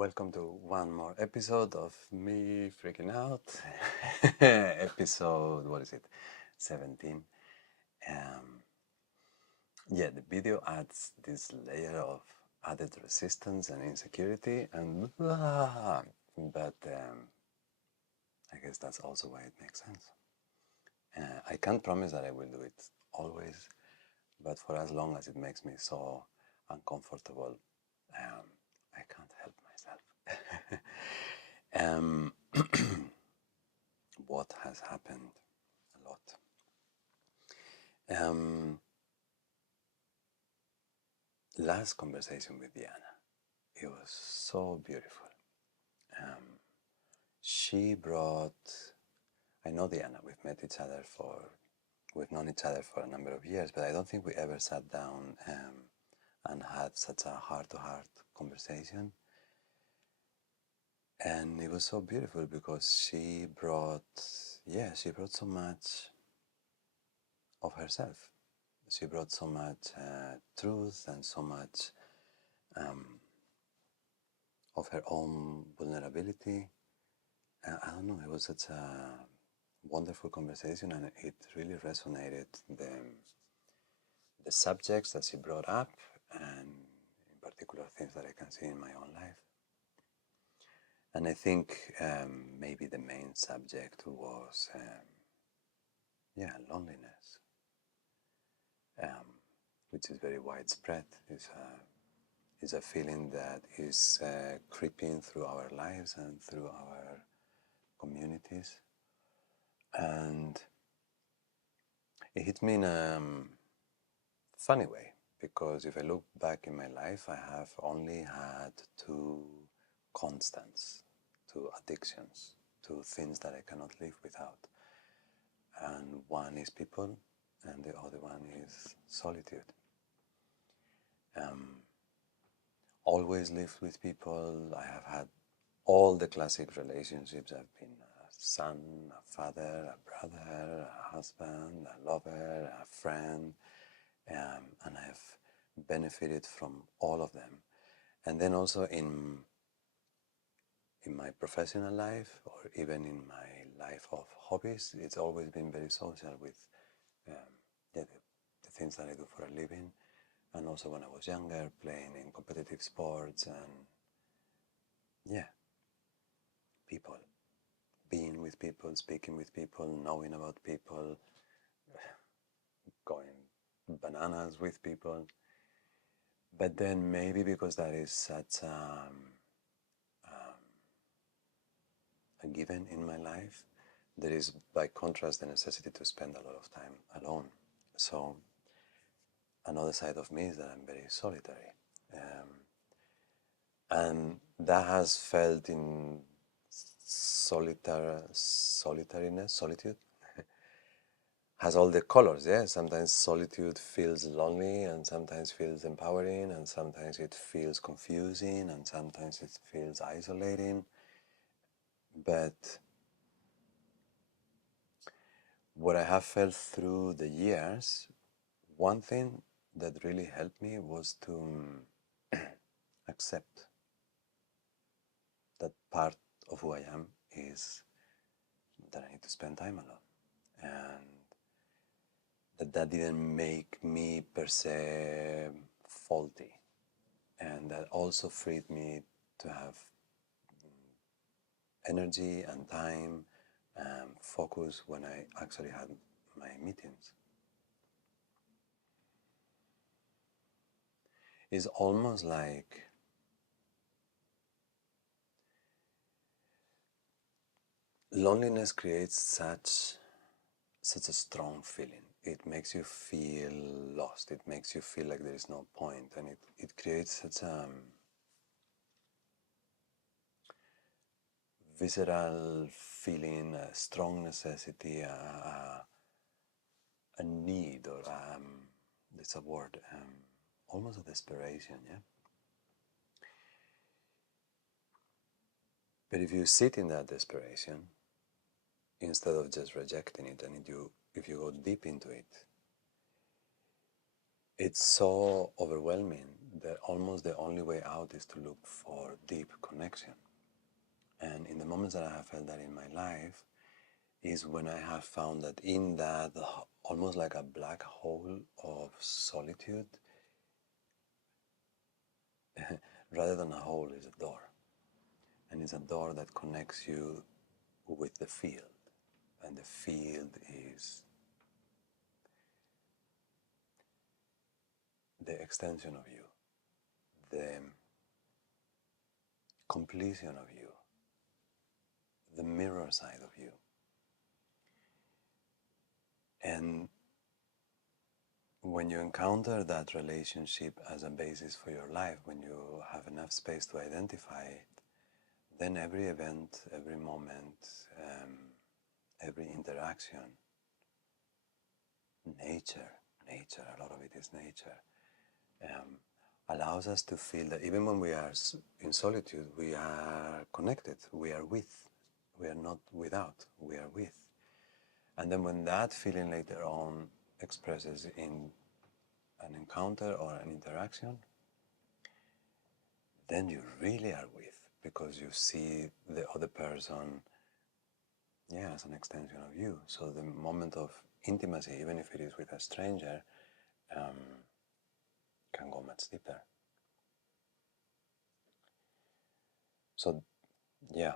Welcome to one more episode of me freaking out. Episode, what is it? 17. Um, the video adds this layer of added resistance and insecurity, but I guess that's also why it makes sense. I can't promise that I will do it always, but for as long as it makes me so uncomfortable, I can't help myself. um, what has happened a lot. Last conversation with Diana, it was so beautiful. She brought, I know Diana, we've known each other for a number of years, but I don't think we ever sat down and had such a heart-to-heart conversation. And it was so beautiful because she brought so much of herself. She brought so much truth and so much of her own vulnerability. I don't know, it was such a wonderful conversation, and it really resonated, the subjects that she brought up, and in particular things that I can see in my own life. And I think maybe the main subject was loneliness, which is very widespread. Is a feeling that is creeping through our lives and through our communities. And it hit me in a funny way, because if I look back in my life, I have only had two constants, two addictions, two things that I cannot live without. And one is people, and the other one is solitude. Always lived with people. I have had all the classic relationships. I've been a son, a father, a brother, a husband, a lover, a friend, and I have benefited from all of them. And then also in my professional life, or even in my life of hobbies, it's always been very social with the things that I do for a living. And also when I was younger, playing in competitive sports, and people, being with people, speaking with people, knowing about people, going bananas with people. But then maybe because that is such a given in my life, there is by contrast the necessity to spend a lot of time alone. So another side of me is that I'm very solitary. And that has felt in solitariness, solitude, has all the colors, yeah? Sometimes solitude feels lonely, and sometimes feels empowering, and sometimes it feels confusing, and sometimes it feels isolating. But what I have felt through the years, one thing that really helped me was to accept that part of who I am is that I need to spend time alone. And that didn't make me per se faulty. And that also freed me to have energy and time and focus when I actually had my meetings. It's almost like loneliness creates such a strong feeling. It makes you feel lost. It makes you feel like there is no point, and it creates such a visceral feeling, a strong necessity, a need, or it's a word, almost a desperation, yeah? But if you sit in that desperation, instead of just rejecting it, and if you go deep into it, it's so overwhelming almost the only way out is to look for deep connection. And in the moments that I have felt that in my life is when I have found that in that almost like a black hole of solitude, rather than a hole, is a door. And it's a door that connects you with the field. And the field is the extension of you, the completion of you, the mirror side of you. And when you encounter that relationship as a basis for your life, when you have enough space to identify it, then every event, every moment, every interaction, nature, a lot of it is nature, allows us to feel that even when we are in solitude, we are connected, we are with, we are not without, we are with. And then when that feeling later on expresses in an encounter or an interaction, then you really are with, because you see the other person, as an extension of you. So the moment of intimacy, even if it is with a stranger, can go much deeper. So, yeah.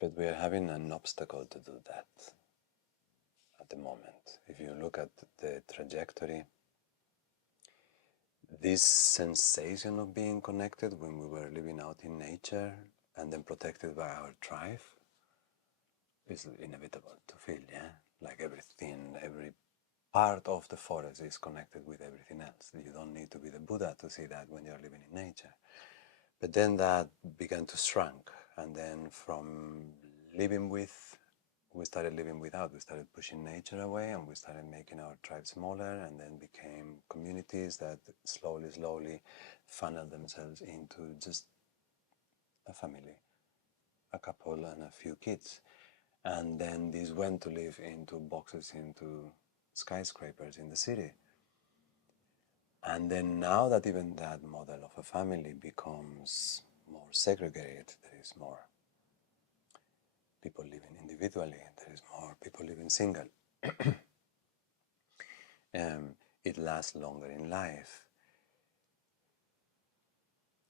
But we are having an obstacle to do that at the moment. If you look at the trajectory, this sensation of being connected when we were living out in nature and then protected by our tribe is inevitable to feel, like everything, every part of the forest is connected with everything else. You don't need to be the Buddha to see that when you're living in nature. But then that began to shrink, and then from living with, we started living without. We started pushing nature away, and we started making our tribe smaller, and then became communities that slowly funneled themselves into just a family, a couple and a few kids. And then these went to live into boxes, into skyscrapers in the city. And then now that even that model of a family becomes more segregated, there is more people living individually, there is more people living single. It lasts longer in life.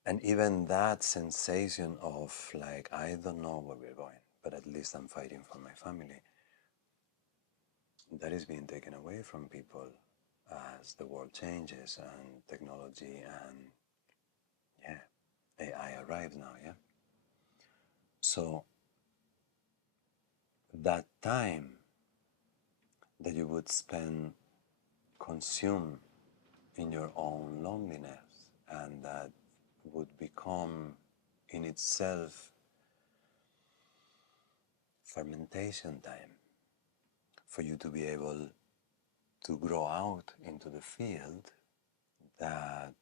And even that sensation of like, I don't know where we're going, but at least I'm fighting for my family, that is being taken away from people as the world changes and technology and AI arrives now, So that time that you would spend consumed in your own loneliness, and that would become in itself fermentation time for you to be able to grow out into the field, that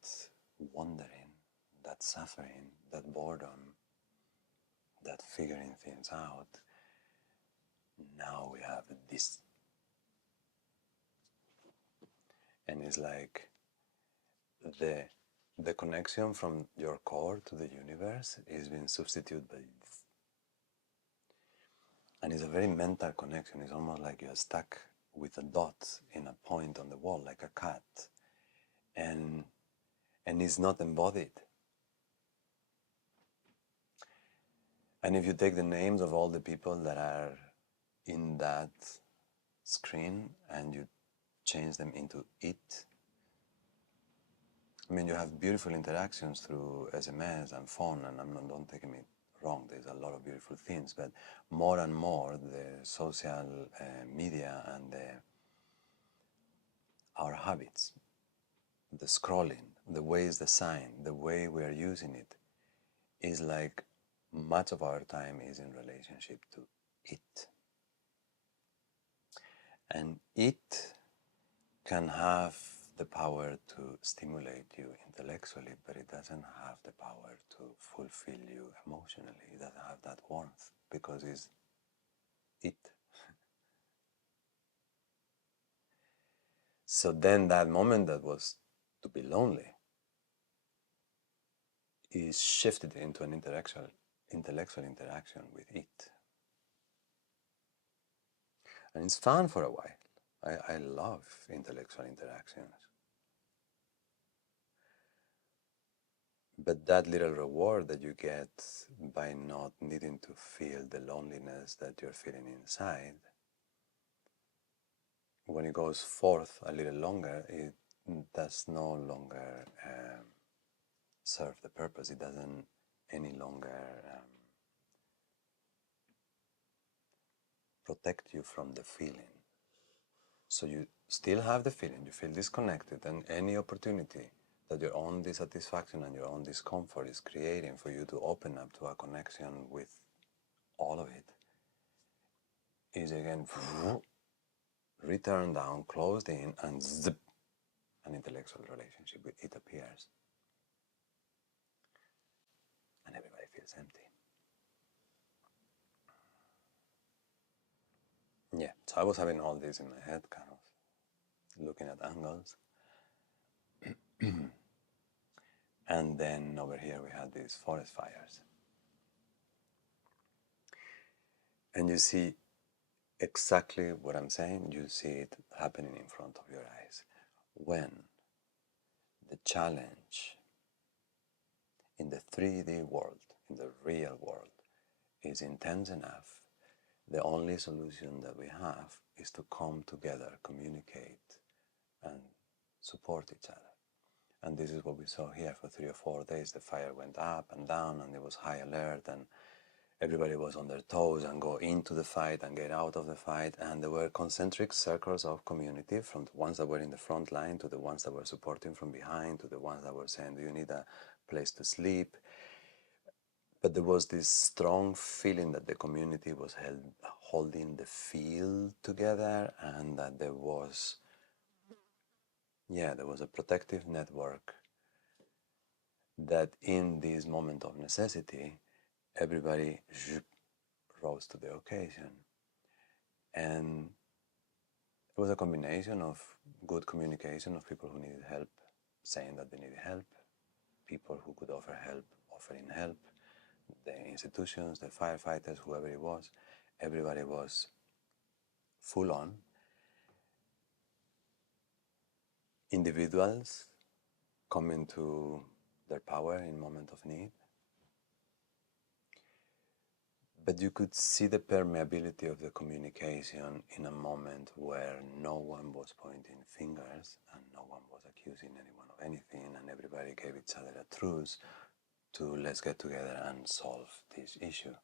wandering, that suffering, that boredom, that figuring things out. Now we have this. And it's like the connection from your core to the universe is being substituted by this. And it's a very mental connection. It's almost like you're stuck with a dot in a point on the wall, like a cat. And it's not embodied. And if you take the names of all the people that are in that screen and you change them into it, I mean, you have beautiful interactions through SMS and phone, and don't take me wrong, there's a lot of beautiful things, but more and more the social media and our habits, the scrolling, the way it's designed, the way we are using it, is like much of our time is in relationship to it. And it can have the power to stimulate you intellectually, but it doesn't have the power to fulfill you emotionally. It doesn't have that warmth because it's it. So then that moment that was to be lonely is shifted into an intellectual interaction with it. And it's fun for a while. I love intellectual interactions. But that little reward that you get by not needing to feel the loneliness that you're feeling inside, when it goes forth a little longer, it does no longer serve the purpose. It doesn't any longer protect you from the feeling. So you still have the feeling, you feel disconnected, and any opportunity that your own dissatisfaction and your own discomfort is creating for you to open up to a connection with all of it is again returned down, closed in, and zip, an intellectual relationship with it appears. And everybody feels empty. Yeah, so I was having all this in my head, kind of looking at angles. And then over here we had these forest fires. And you see exactly what I'm saying, you see it happening in front of your eyes. When the challenge in the 3D world, in the real world, is intense enough, the only solution that we have is to come together, communicate, and support each other. And this is what we saw here for 3 or 4 days. The fire went up and down, and it was high alert, and everybody was on their toes and go into the fight and get out of the fight. And there were concentric circles of community, from the ones that were in the front line to the ones that were supporting from behind to the ones that were saying, do you need a place to sleep? But there was this strong feeling that the community was holding the field together, and that there was a protective network that in this moment of necessity, everybody rose to the occasion. And it was a combination of good communication of people who needed help, saying that they needed help, people who could offer help, offering help, the institutions, the firefighters, whoever it was, everybody was full on. Individuals coming to their power in moment of need. But you could see the permeability of the communication in a moment where no one was pointing fingers and no one was accusing anyone of anything, and everybody gave each other a truce to let's get together and solve this issue.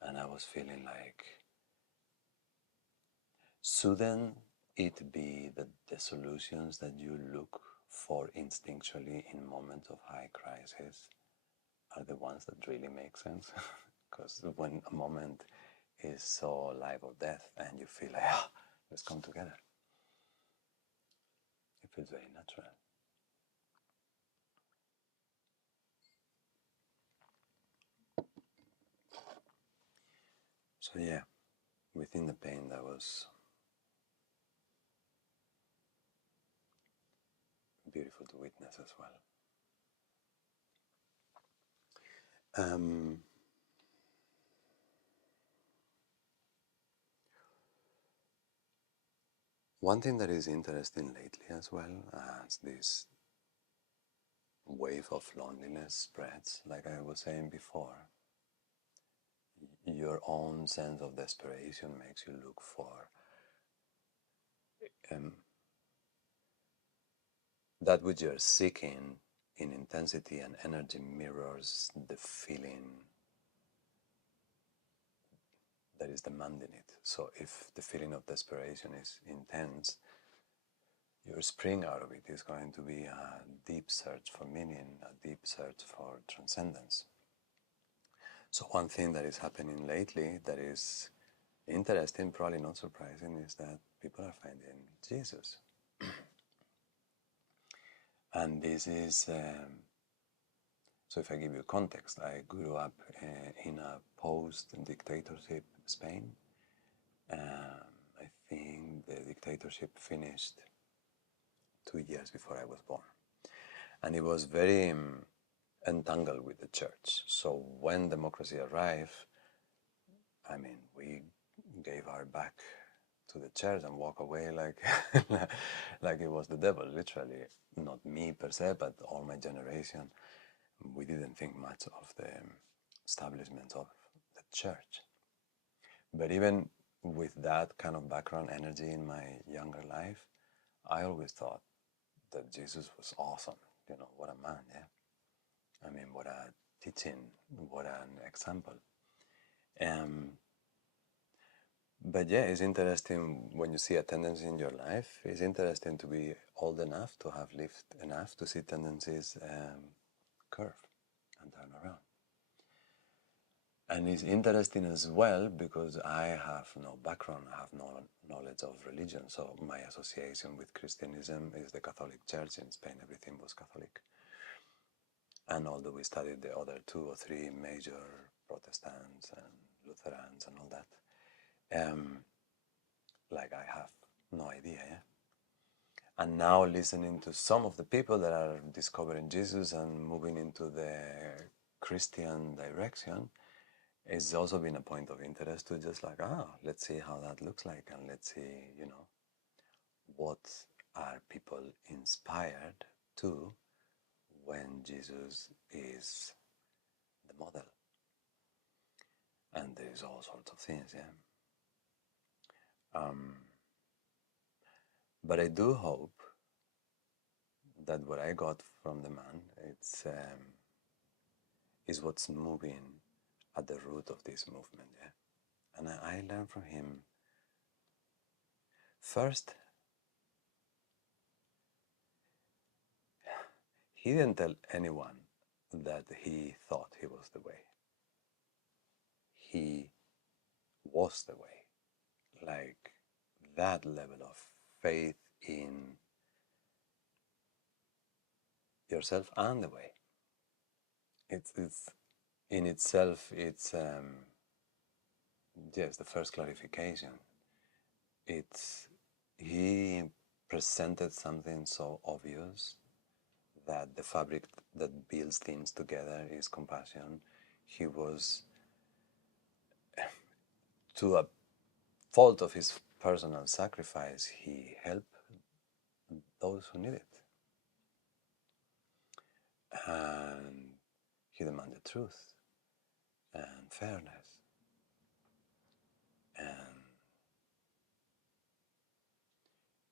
And I was feeling like, shouldn't it be that the solutions that you look for instinctually in moments of high crisis are the ones that really make sense? Because when a moment is so life or death and you feel like, let's come together, it feels very natural. So yeah, within the pain that was beautiful to witness as well. One thing that is interesting lately as well, as this wave of loneliness spreads, like I was saying before, your own sense of desperation makes you look for that which you're seeking in intensity and energy mirrors the feeling that is demanding it. So if the feeling of desperation is intense, your spring out of it is going to be a deep search for meaning, a deep search for transcendence. So one thing that is happening lately that is interesting, probably not surprising, is that people are finding Jesus. And this is, so if I give you context, I grew up in a post-dictatorship Spain. I think the dictatorship finished 2 years before I was born. And it was very entangled with the church. So when democracy arrived, I mean, we gave our back to the church and walk away like like it was the devil, literally. Not me per se, but all my generation. We didn't think much of the establishment of the church. But even with that kind of background energy in my younger life, I always thought that Jesus was awesome. You know, what a man, yeah? I mean, what a teaching, what an example. Um, but yeah, it's interesting when you see a tendency in your life. It's interesting to be old enough, to have lived enough to see tendencies curve and turn around. And it's interesting as well because I have no background, I have no knowledge of religion. So my association with Christianism is the Catholic Church. In Spain, everything was Catholic. And although we studied the other 2 or 3 major Protestants and Lutherans and all that, like I have no idea, yeah? And now listening to some of the people that are discovering Jesus and moving into the Christian direction, it's also been a point of interest to just like, let's see how that looks like, and let's see, what are people inspired to when Jesus is the model. And there's all sorts of things, yeah. But I do hope that what I got from the man, is what's moving at the root of this movement, yeah. And I learned from him. First, he didn't tell anyone that he thought he was the way. He was the way. Like that level of faith in yourself and the way. It's in itself, it's yes, the first clarification. It's he presented something so obvious that the fabric that builds things together is compassion. He was, to a fault of his personal sacrifice, he helped those who need it. And he demanded truth and fairness. And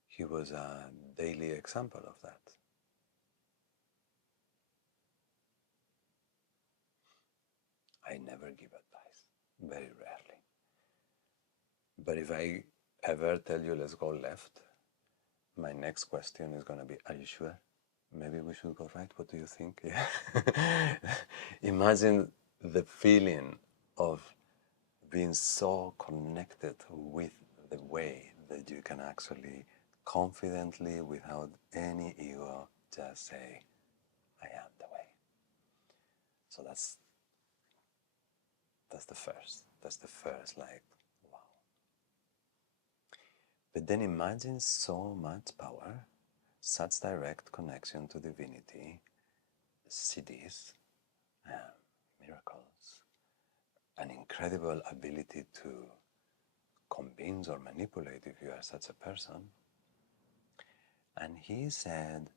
he was a daily example of that. I never give advice, very rarely. But if I ever tell you let's go left, my next question is going to be, are you sure? Maybe we should go right. What do you think? Yeah. Imagine the feeling of being so connected with the way that you can actually confidently, without any ego, just say, I am the way. So that's the first. That's the first, like, wow. But then imagine so much power, such direct connection to divinity, cities, miracles, an incredible ability to convince or manipulate if you are such a person. And he said,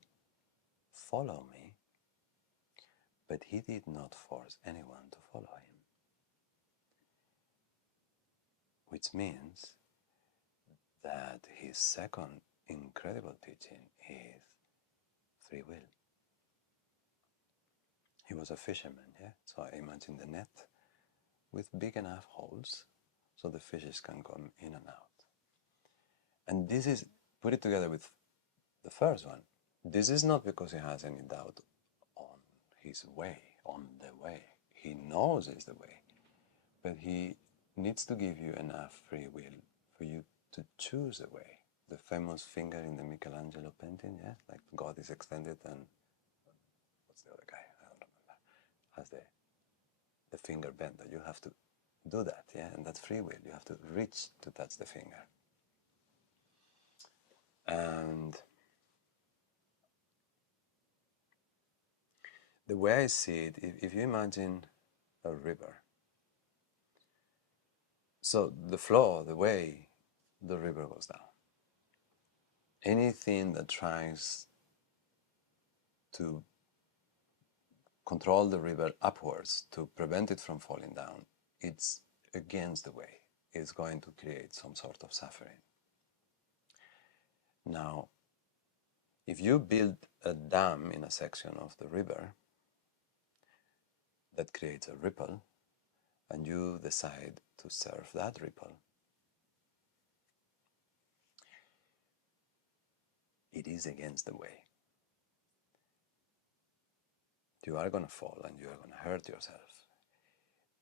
follow me, but he did not force anyone to follow him. Which means that his second incredible teaching is free will. He was a fisherman, yeah? So I imagine the net with big enough holes so the fishes can come in and out. And this is, put it together with the first one. This is not because he has any doubt on his way, on the way. He knows it's the way. But he needs to give you enough free will for you to choose the way. The famous finger in the Michelangelo painting, yeah? Like God is extended and what's the other guy? I don't remember. Has the finger bent, that you have to do that, yeah? And that's free will. You have to reach to touch the finger. And The way I see it, if you imagine a river, so the flow, the way the river goes down, anything that tries to control the river upwards to prevent it from falling down, it's against the way. It's going to create some sort of suffering. Now, if you build a dam in a section of the river that creates a ripple, and you decide to surf that ripple, it is against the way. You are going to fall and you are going to hurt yourself.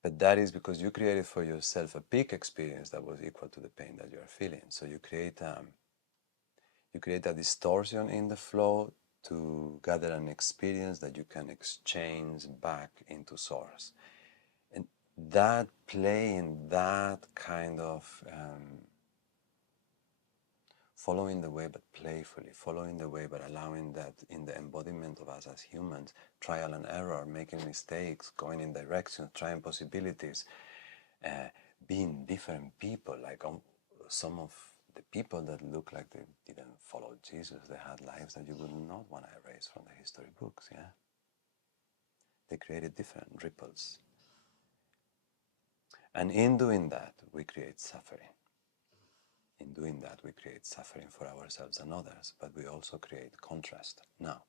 But that is because you created for yourself a peak experience that was equal to the pain that you are feeling. So you create a distortion in the flow to gather an experience that you can exchange back into source. And that playing, that kind of following the way but playfully, following the way but allowing that in the embodiment of us as humans, trial and error, making mistakes, going in directions, trying possibilities, being different people, like some of the people that look like they didn't follow Jesus, they had lives that you would not want to erase from the history books, yeah? They created different ripples. And in doing that, we create suffering. In doing that, we create suffering for ourselves and others, but we also create contrast. Now,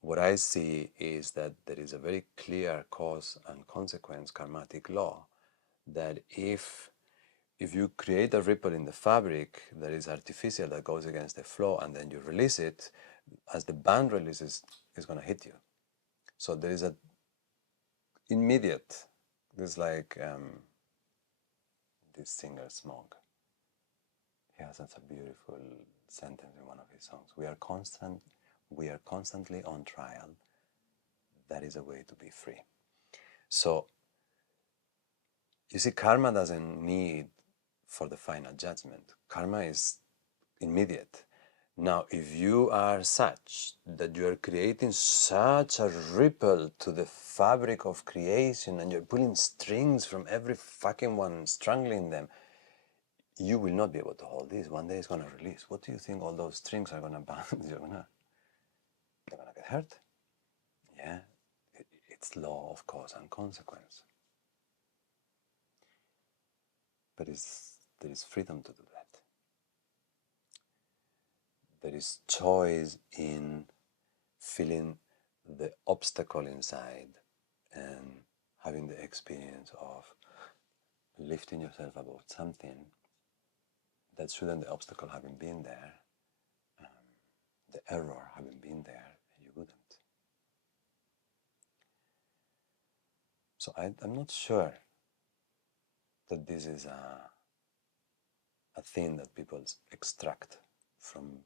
what I see is that there is a very clear cause and consequence karmatic law that if you create a ripple in the fabric that is artificial, that goes against the flow, and then you release it, as the band releases, it's going to hit you. So there is a immediate, there's like this singer Smog. He has such a beautiful sentence in one of his songs. We are constantly on trial. That is a way to be free. So you see, karma doesn't need for the final judgment. Karma is immediate. Now, if you are such that you are creating such a ripple to the fabric of creation and you're pulling strings from every fucking one, strangling them, you will not be able to hold this. One day it's going to release. What do you think all those strings are going to bounce? They're going to get hurt. Yeah, it's law of cause and consequence. But there is freedom to do that. There is choice in feeling the obstacle inside and having the experience of lifting yourself above something that shouldn't the obstacle having been there, the error having been there, you wouldn't. So I'm not sure that this is a thing that people extract from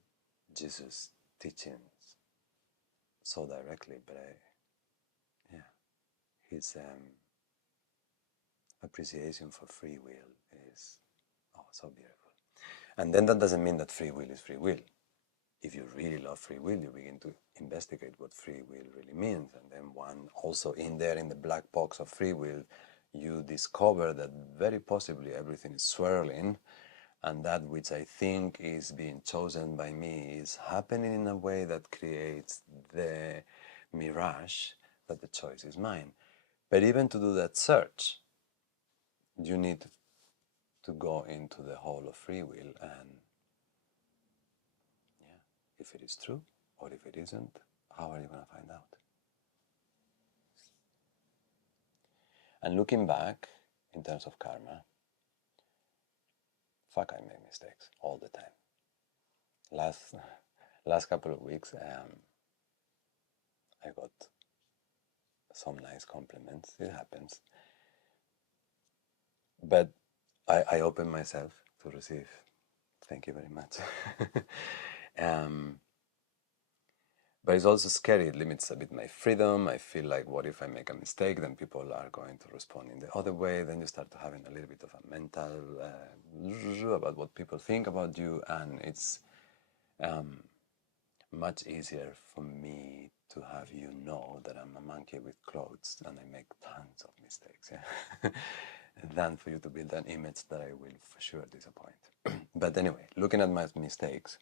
Jesus' teachings so directly, but his appreciation for free will is so beautiful. And then that doesn't mean that free will is free will. If you really love free will, you begin to investigate what free will really means. And then one also in there, in the black box of free will, you discover that very possibly everything is swirling, and that which I think is being chosen by me is happening in a way that creates the mirage that the choice is mine. But even to do that search, you need to go into the whole of free will and if it is true or if it isn't, how are you going to find out? And looking back in terms of karma, fuck, I make mistakes all the time. Last couple of weeks, I got some nice compliments. It happens. But I open myself to receive. Thank you very much. But it's also scary. It limits a bit my freedom. I feel like, what if I make a mistake? Then people are going to respond in the other way. Then you start having a little bit of a mental about what people think about you. And it's much easier for me to have you know that I'm a monkey with clothes and I make tons of mistakes, yeah? Than for you to build an image that I will for sure disappoint. But anyway, looking at my mistakes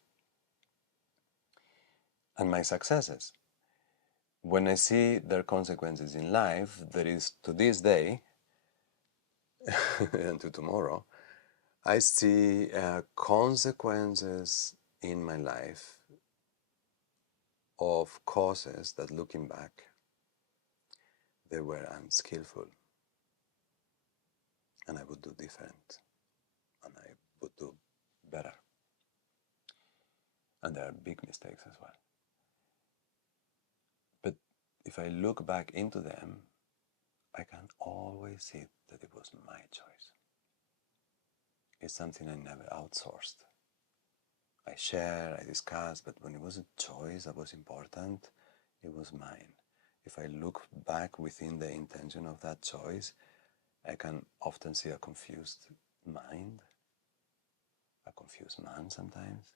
and my successes, when I see their consequences in life, there is to this day and to tomorrow, I see consequences in my life of causes that, looking back, they were unskillful and I would do different and I would do better. And there are big mistakes as well. But if I look back into them, I can always see that it was my choice. It's something I never outsourced. I share, I discuss, but when it was a choice that was important, it was mine. If I look back within the intention of that choice, I can often see a confused mind, a confused man sometimes.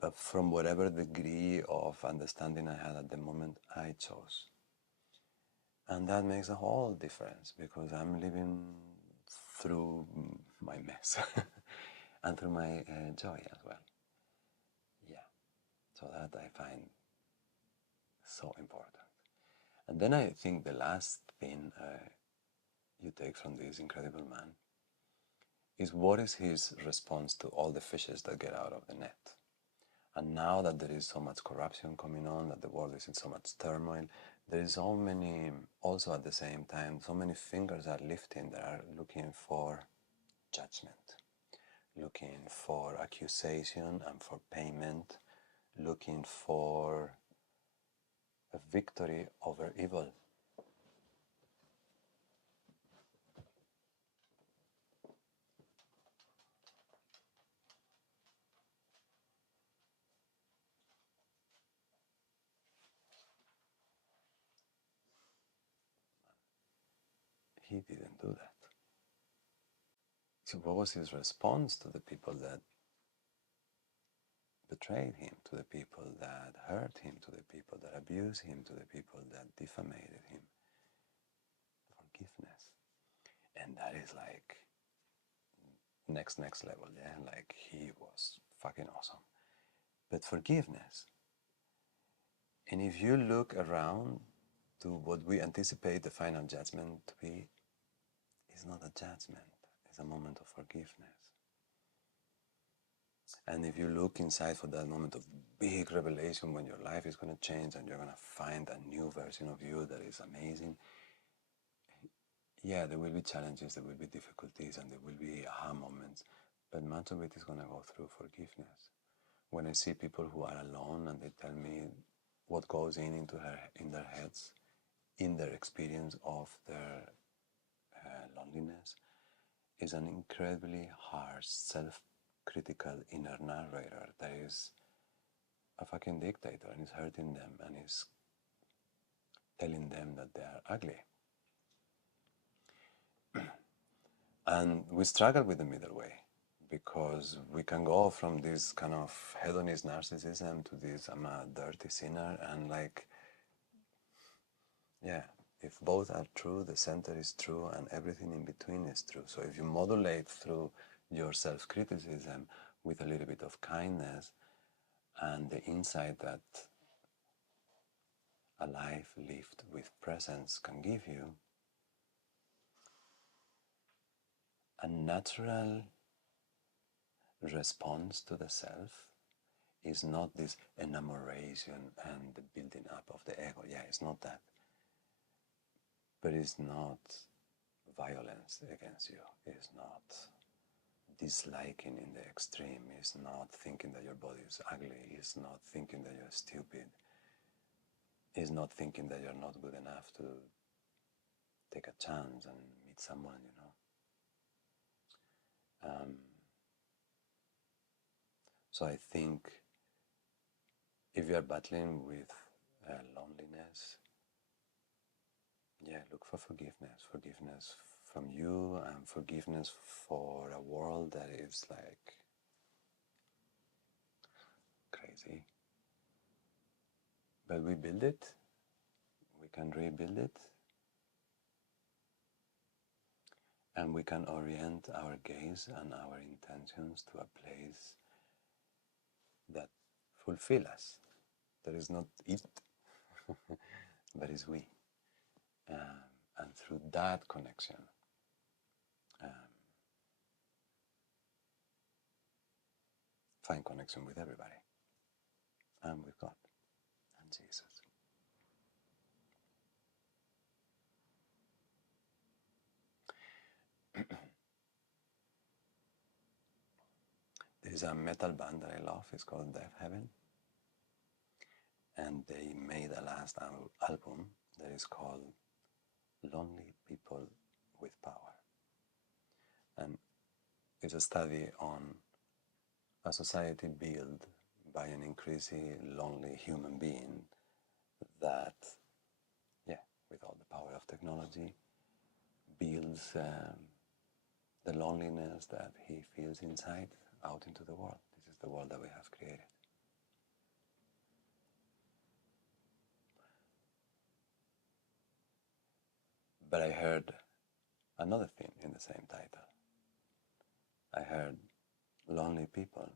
But from whatever degree of understanding I had at the moment, I chose. And that makes a whole difference because I'm living through my mess and through my joy as well. Yeah, so that I find so important. And then I think the last thing you take from this incredible man is what is his response to all the fishes that get out of the net. And now that there is so much corruption coming on, that the world is in so much turmoil, there is so many, also at the same time, so many fingers are lifting that are looking for judgment, looking for accusation and for payment, looking for a victory over evil. He didn't do that. So what was his response to the people that betrayed him, to the people that hurt him, to the people that abused him, to the people that defamated him? Forgiveness. And that is like next level, yeah? Like he was fucking awesome. But forgiveness. And if you look around to what we anticipate the final judgment to be, it's not a judgment, it's a moment of forgiveness. And if you look inside for that moment of big revelation when your life is going to change and you're going to find a new version of you that is amazing, yeah, there will be challenges, there will be difficulties, and there will be aha moments, but much of it is going to go through forgiveness. When I see people who are alone and they tell me what goes in their heads, in their experience of their loneliness, is an incredibly harsh, self-critical inner narrator that is a fucking dictator and is hurting them and is telling them that they are ugly. And we struggle with the middle way because we can go from this kind of hedonist narcissism to this I'm a dirty sinner, and like, yeah, if both are true, the center is true and everything in between is true. So if you modulate through your self-criticism with a little bit of kindness and the insight that a life lived with presence can give you, a natural response to the self is not this enamoration and the building up of the ego. Yeah, it's not that. But it's not violence against you. It's not disliking in the extreme. It's not thinking that your body is ugly. It's not thinking that you're stupid. It's not thinking that you're not good enough to take a chance and meet someone, you know. So I think if you are battling with loneliness, yeah, look for forgiveness. Forgiveness from you and forgiveness for a world that is like crazy. But we build it, we can rebuild it, and we can orient our gaze and our intentions to a place that fulfill us. That is not it, but is we. And through that connection, um, find connection with everybody and with God and Jesus. There is a metal band that I love. It's called Death Heaven, and they made a last album that is called Lonely People with Power. And it's a study on a society built by an increasingly lonely human being that, yeah, with all the power of technology, builds the loneliness that he feels inside out into the world. This is the world that we have created. But I heard another thing in the same title. I heard lonely people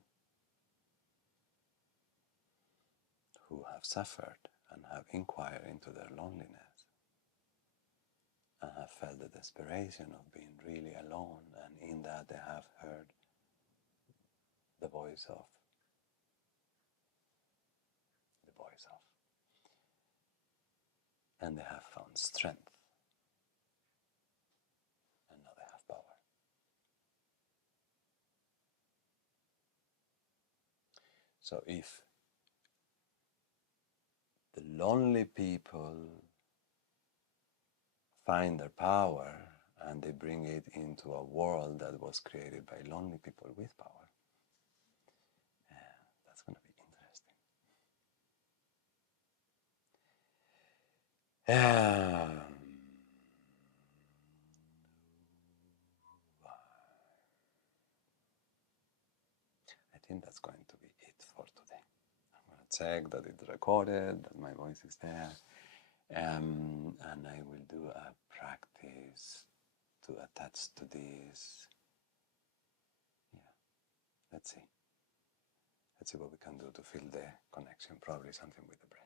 who have suffered and have inquired into their loneliness and have felt the desperation of being really alone, and in that they have heard the voice of the voice of, and they have found strength, and now they have power. So if the lonely people find their power and they bring it into a world that was created by lonely people with power, that's going to be interesting. I think that's going to be it for today. I'm going to check that it's recorded, that my voice is there, and I will do a practice to attach to this. Yeah, let's see. Let's see what we can do to feel the connection, probably something with the breath.